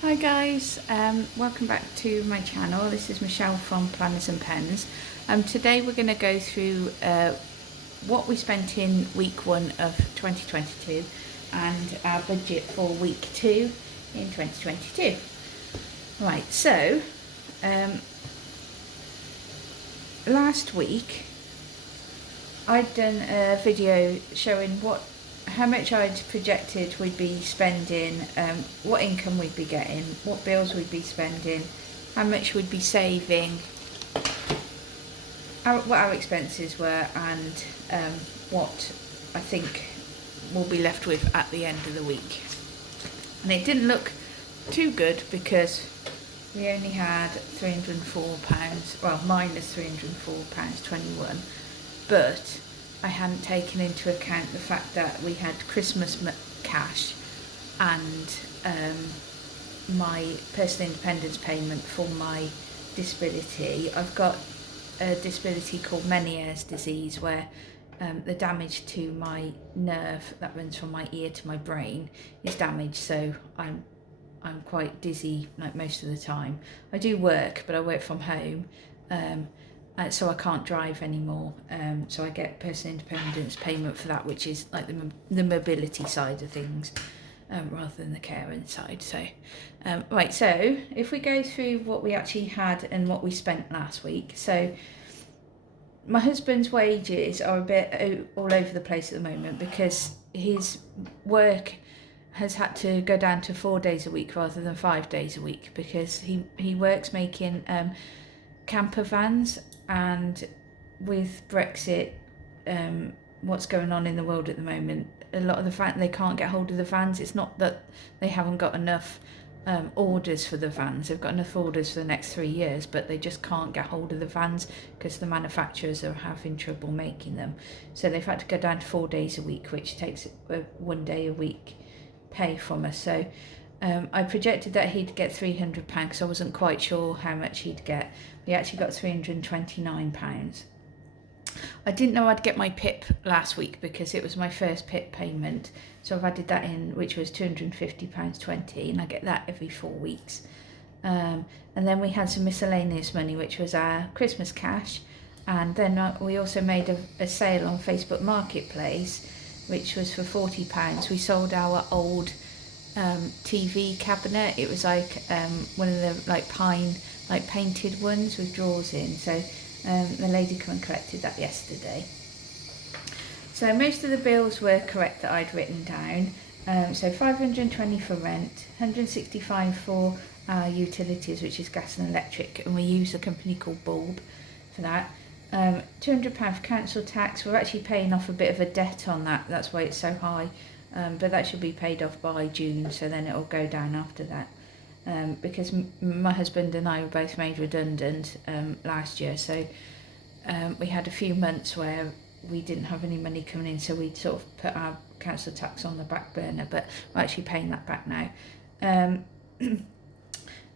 Hi guys, welcome back to my channel. This is Michelle from Planners and Pens. Today we're going to go through what we spent in week 1 of 2022 and our budget for week 2 in 2022. Right, so last week I'd done a video showing how much I'd projected we'd be spending, what income we'd be getting, what bills we'd be spending, how much we'd be saving, what our expenses were, and what I think we'll be left with at the end of the week. And it didn't look too good because we only had £304, well, minus £304.21, but I hadn't taken into account the fact that we had Christmas cash and my personal independence payment for my disability. I've got a disability called Meniere's disease, where the damage to my nerve that runs from my ear to my brain is damaged, so I'm quite dizzy like most of the time. I do work, but I work from home, so I can't drive anymore. So I get personal independence payment for that, which is like the mobility side of things, rather than the caring side. So, right. So if we go through what we actually had and what we spent last week. So my husband's wages are a bit all over the place at the moment because his work has had to go down to 4 days a week rather than 5 days a week because he works making camper vans, and with Brexit, what's going on in the world at the moment, a lot of the fact they can't get hold of the vans. It's not that they haven't got enough orders for the vans. They've got enough orders for the next 3 years, but they just can't get hold of the vans because the manufacturers are having trouble making them. So they've had to go down to 4 days a week, which takes 1 day a week pay from us. So I projected that he'd get £300 because I wasn't quite sure how much he'd get. He actually got £329. I didn't know I'd get my PIP last week because it was my first PIP payment, so I've added that in, which was £250.20, and I get that every 4 weeks. And then we had some miscellaneous money, which was our Christmas cash, and then we also made a sale on Facebook Marketplace, which was for £40. We sold our old TV cabinet. It was like one of the pine painted ones with drawers in. So the lady come and collected that yesterday. So most of the bills were correct that I'd written down. So 520 for rent, 165 for our utilities, which is gas and electric, and we use a company called Bulb for that. £200 for council tax. We're actually paying off a bit of a debt on that. That's why it's so high. But that should be paid off by June, so then it'll go down after that. Because my husband and I were both made redundant last year, so we had a few months where we didn't have any money coming in, so we sort of put our council tax on the back burner, but we're actually paying that back now.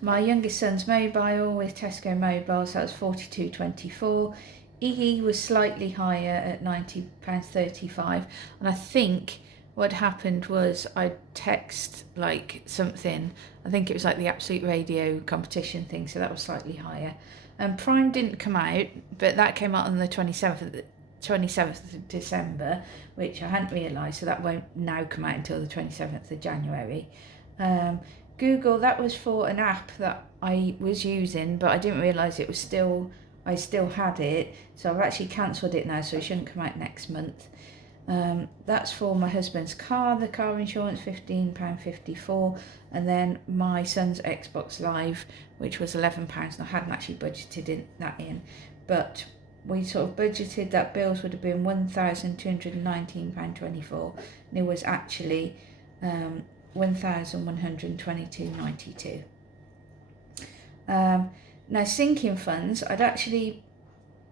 My youngest son's mobile with Tesco Mobile, so that was £42.24. EE was slightly higher at £90.35, and I think what happened was I text something, I think it was like the Absolute Radio competition thing, so that was slightly higher. Prime didn't come out, but that came out on the 27th of December, which I hadn't realised, so that won't now come out until the 27th of January. Google, that was for an app that I was using, but I didn't realise I still had it, so I've actually cancelled it now, so it shouldn't come out next month. That's for my husband's car, the car insurance, £15.54, and then my son's Xbox Live, which was £11, and I hadn't actually budgeted that in, but we sort of budgeted that bills would have been £1,219.24, and it was actually £1,122.92. Now sinking funds, I'd actually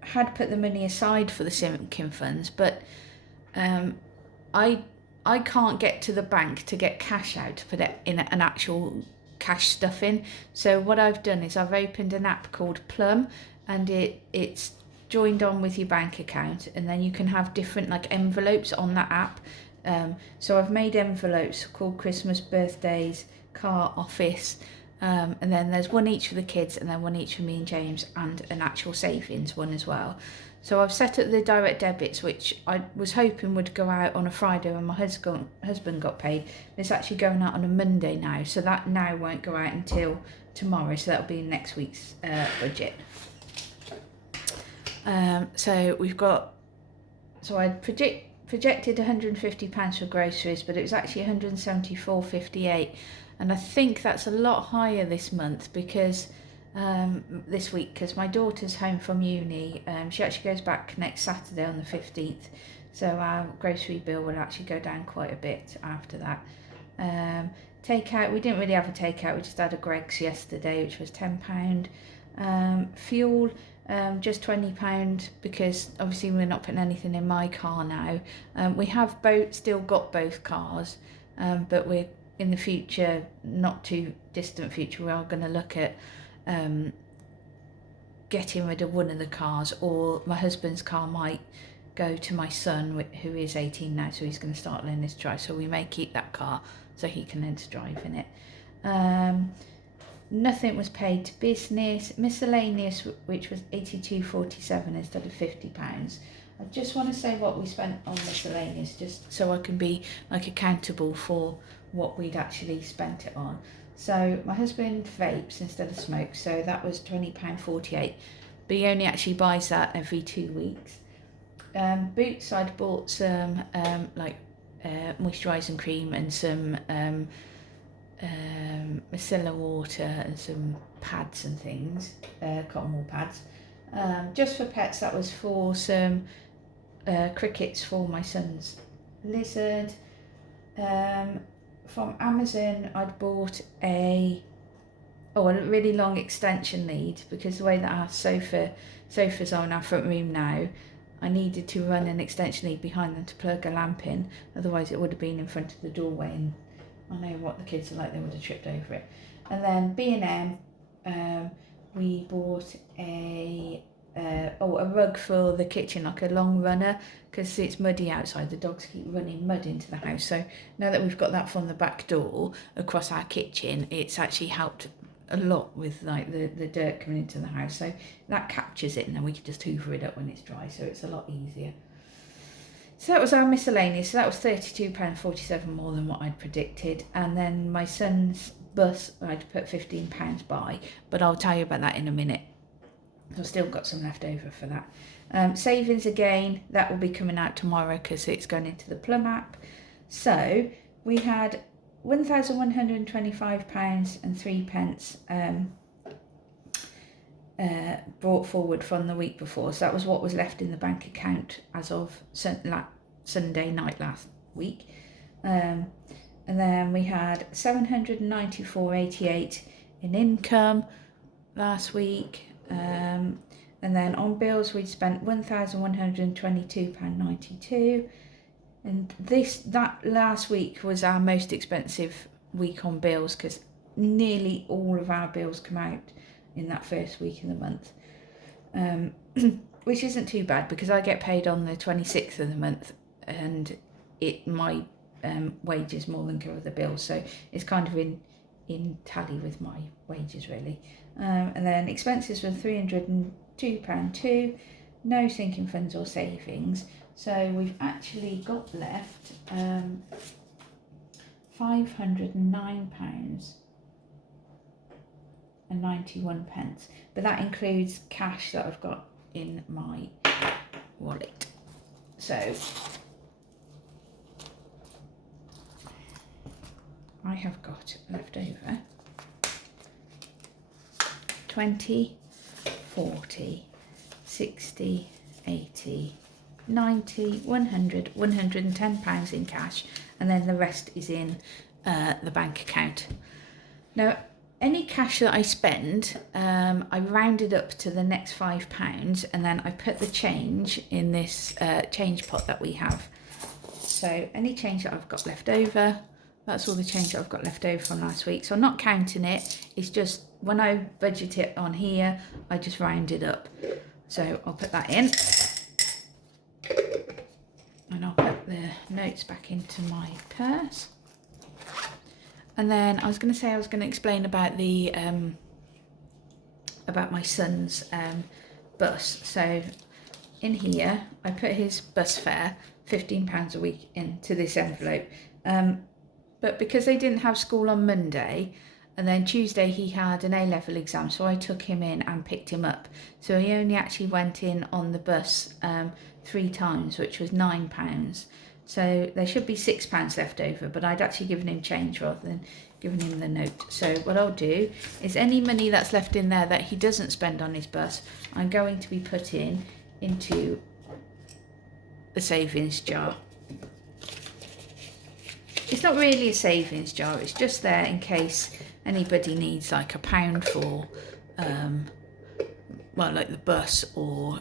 had put the money aside for the sinking funds, but I can't get to the bank to get cash out to put it in an actual cash stuff in. So what I've done is I've opened an app called Plum, and it's joined on with your bank account, and then you can have different envelopes on that app. So I've made envelopes called Christmas, birthdays, car, office, And then there's one each for the kids, and then one each for me and James, and an actual savings one as well. So I've set up the direct debits, which I was hoping would go out on a Friday when my husband got paid. It's actually going out on a Monday now, so that now won't go out until tomorrow, so that'll be next week's budget. So we've got, so I projected £150 for groceries, but it was actually £174.58, and I think that's a lot higher this month because this week, because my daughter's home from uni. She actually goes back next Saturday on the 15th, so our grocery bill will actually go down quite a bit after that. Takeout, we didn't really have a takeout, we just had a Greggs yesterday, which was £10. Fuel, just £20, because obviously we're not putting anything in my car now. We have still got both cars, but we're in the future, not too distant future, we are going to look at getting rid of one of the cars, or my husband's car might go to my son, who is 18 now, so he's going to start learning to drive, so we may keep that car so he can learn to drive in it. Nothing was paid to business. Miscellaneous, which was £82.47 instead of £50. I just want to say what we spent on miscellaneous, just so I can be accountable for what we'd actually spent it on. So my husband vapes instead of smokes, so that was £20.48, but he only actually buys that every 2 weeks. Boots, I'd bought some moisturising cream and some micellar water and some pads and things, cotton wool pads. Just for pets, that was for some crickets for my son's lizard. From Amazon, I'd bought a really long extension lead, because the way that our sofas are in our front room now, I needed to run an extension lead behind them to plug a lamp in, otherwise it would have been in front of the doorway, and I know what the kids are like, they would have tripped over it. And then B&M, we bought a rug for the kitchen, like a long runner, because it's muddy outside, the dogs keep running mud into the house. So now that we've got that from the back door across our kitchen, it's actually helped a lot with the dirt coming into the house. So that captures it, and then we can just hoover it up when it's dry, so it's a lot easier. So that was our miscellaneous, so that was £32.47 more than what I'd predicted. And then my son's bus, I'd put £15 by, but I'll tell you about that in a minute. I've still got some left over for that. Savings again, that will be coming out tomorrow because it's going into the Plum app. So we had £1,125.03 brought forward from the week before. So that was what was left in the bank account as of Sunday night last week. And then we had £794.88 in income last week. And then on bills, we'd spent £1,122.92. And that last week was our most expensive week on bills, because nearly all of our bills come out in that first week of the month, which isn't too bad because I get paid on the 26th of the month, and my wages more than cover the bills, so it's kind of in tally with my wages really. And then expenses were £302.02, no sinking funds or savings, so we've actually got left £509.91, but that includes cash that I've got in my wallet. So I have got left over 20, 40, 60, 80, 90, 100, £110 in cash, and then the rest is in the bank account. Now, any cash that I spend, I rounded up to the next £5, and then I put the change in this change pot that we have. So any change that I've got left over, that's all the change that I've got left over from last week. So I'm not counting it, it's just when I budget it on here, I just round it up. So I'll put that in, and I'll put the notes back into my purse. And then I was going to explain about the about my son's bus. So in here, I put his bus fare, £15 a week, into this envelope. But because they didn't have school on Monday, and then Tuesday he had an A-level exam, so I took him in and picked him up. So he only actually went in on the bus 3 times, which was £9. So there should be £6 left over, but I'd actually given him change rather than giving him the note. So what I'll do is any money that's left in there that he doesn't spend on his bus, I'm going to be putting into the savings jar. It's not really a savings jar, it's just there in case anybody needs like £1 for well, like the bus or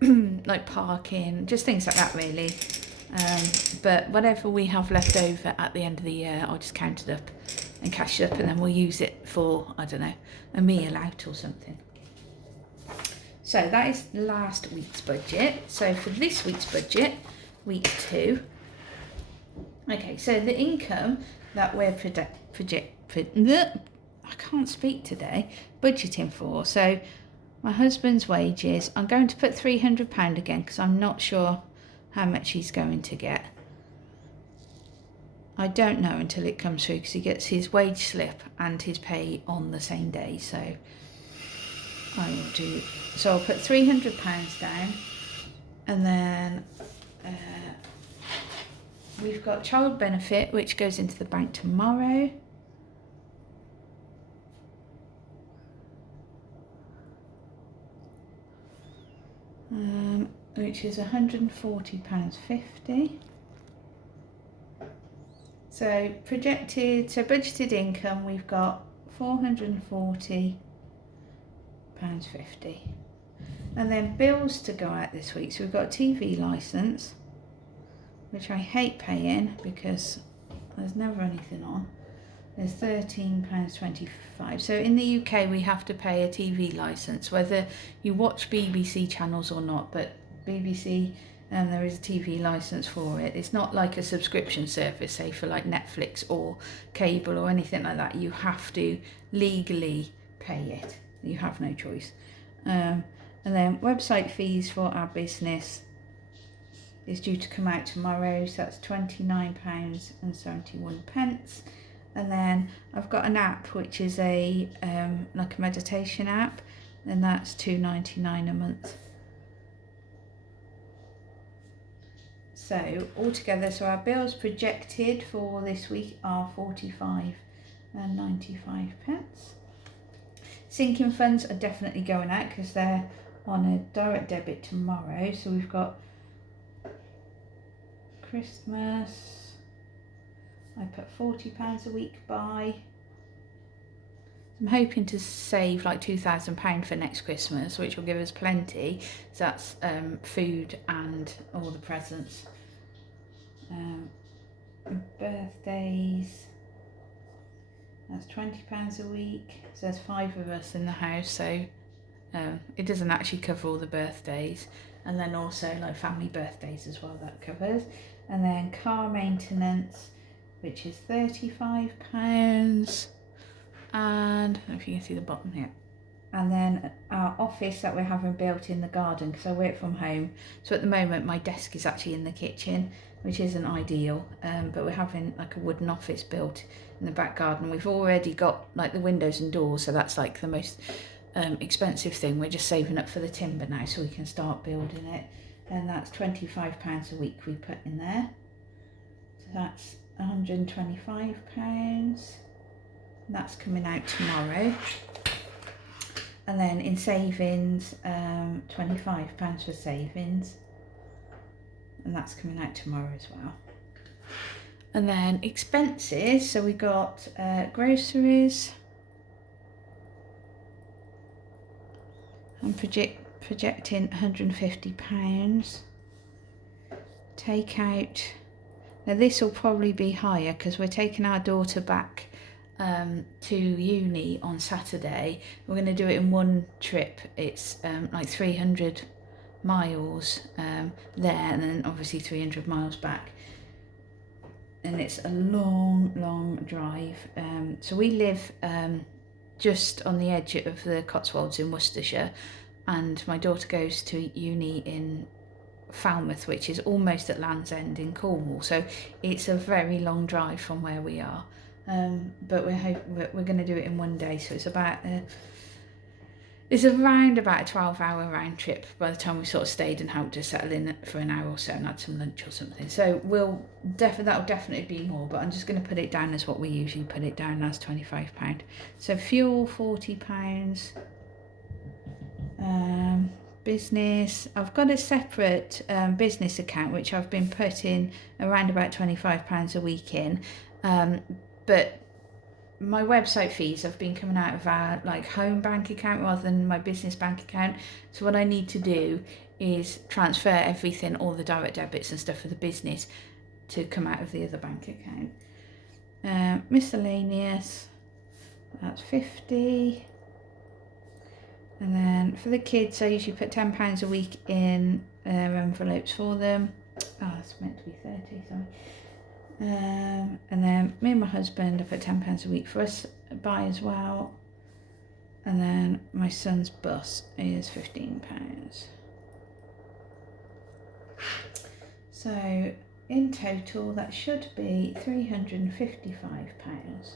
like parking, just things like that really. But whatever we have left over at the end of the year, I'll just count it up and cash it up, and then we'll use it for, I don't know, a meal out or something. So that is last week's budget. So for this week's budget, week 2. Okay, so the income that we're I can't speak today, budgeting for. So my husband's wages, I'm going to put £300 again because I'm not sure how much he's going to get. I don't know until it comes through because he gets his wage slip and his pay on the same day. So I will do, so I'll put £300 down, and then we've got child benefit which goes into the bank tomorrow. Which is £140.50. So budgeted income, we've got £440.50. And then bills to go out this week. So we've got a TV licence, which I hate paying because there's never anything on. There's £13.25. So in the UK we have to pay a TV licence, whether you watch BBC channels or not, but BBC, there is a TV licence for it. It's not like a subscription service, say for like Netflix or cable or anything like that. You have to legally pay it. You have no choice. And then website fees for our business is due to come out tomorrow, so that's £29.71. And then I've got an app which is a like a meditation app, and that's £2.99 a month. So altogether, so our bills projected for this week are £45.95. Sinking funds are definitely going out because they're on a direct debit tomorrow. So we've got Christmas, I put £40 a week by. I'm hoping to save like £2,000 for next Christmas, which will give us plenty. So that's food and all the presents. Birthdays, that's £20 a week. So there's 5 of us in the house, so it doesn't actually cover all the birthdays. And then also like family birthdays as well, that covers. And then car maintenance, which is £35, and I don't know if you can see the bottom here. And then our office that we're having built in the garden, because I work from home, so at the moment my desk is actually in the kitchen, which isn't ideal, but we're having like a wooden office built in the back garden. We've already got like the windows and doors, so that's like the most expensive thing. We're just saving up for the timber now so we can start building it, and that's £25 a week we put in there, so that's £125. That's coming out tomorrow. And then in savings, £25 for savings, and that's coming out tomorrow as well. And then expenses, so we got groceries. I'm projecting £150. Takeout. Now this will probably be higher because we're taking our daughter back to uni on Saturday. We're going to do it in one trip. It's like 300 miles there, and then obviously 300 miles back. and it's a long drive. So we live just on the edge of the Cotswolds in Worcestershire, and my daughter goes to uni in Falmouth, which is almost at Land's End in Cornwall. So it's a very long drive from where we are. But we're going to do it in one day. So it's around about a 12-hour round trip by the time we sort of stayed and helped her settle in for an hour or so and had some lunch or something. So that'll definitely be more, but I'm just going to put it down as what we usually put it down as, £25. So fuel, £40. Business, I've got a separate business account which I've been putting around about £25 a week in, but my website fees have been coming out of our home bank account rather than my business bank account. So what I need to do is transfer everything, all the direct debits and stuff for the business, to come out of the other bank account. Miscellaneous, that's 50. And then for the kids, I usually put £10 a week in envelopes for them. Oh, it's meant to be 30, sorry. And then me and my husband, I put £10 a week for us buy as well. And then my son's bus is £15. So in total, that should be £355.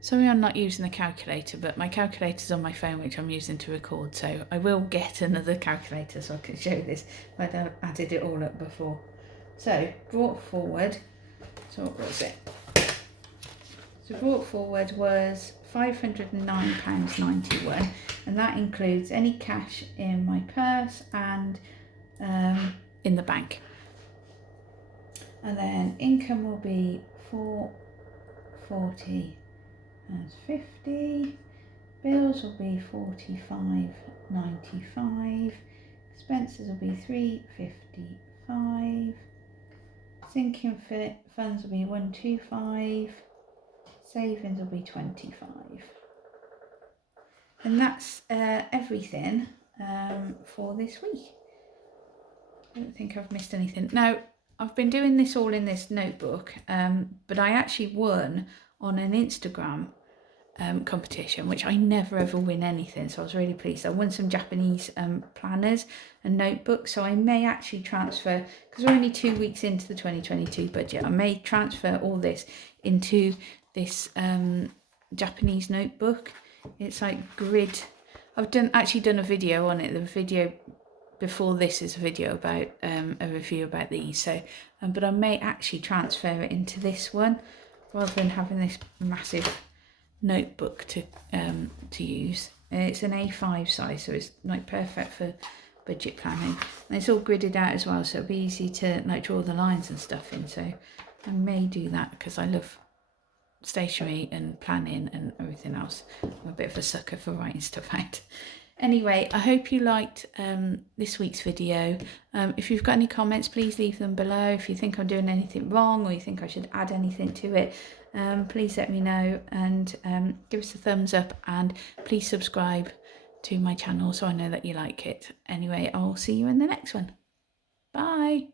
Sorry I'm not using the calculator, but my calculator's on my phone, which I'm using to record, so I will get another calculator so I can show this. I added it all up before. So, brought forward, so what was it? So brought forward was £509.91, and that includes any cash in my purse and in the bank. And then income will be £440. That's 50. Bills will be £45.95. Expenses will be £355. Sinking funds will be £125. Savings will be £25. And that's everything for this week. I don't think I've missed anything. Now, I've been doing this all in this notebook, but I actually won on an Instagram competition, which I never ever win anything, so I was really pleased. I won some Japanese planners and notebooks, so I may actually transfer, because we're only 2 weeks into the 2022 budget, I may transfer all this into this Japanese notebook. It's like grid. I've actually done a video on it. The video before this is a video about a review about these, so but I may actually transfer it into this one rather than having this massive notebook to use. It's an A5 size, so it's perfect for budget planning, and it's all gridded out as well, so it'll be easy to draw the lines and stuff in. So I may do that because I love stationery and planning and everything else. I'm a bit of a sucker for writing stuff out. Anyway, I hope you liked this week's video. If you've got any comments, please leave them below. If you think I'm doing anything wrong or you think I should add anything to it, please let me know, and give us a thumbs up, and please subscribe to my channel so I know that you like it. Anyway, I'll see you in the next one. Bye.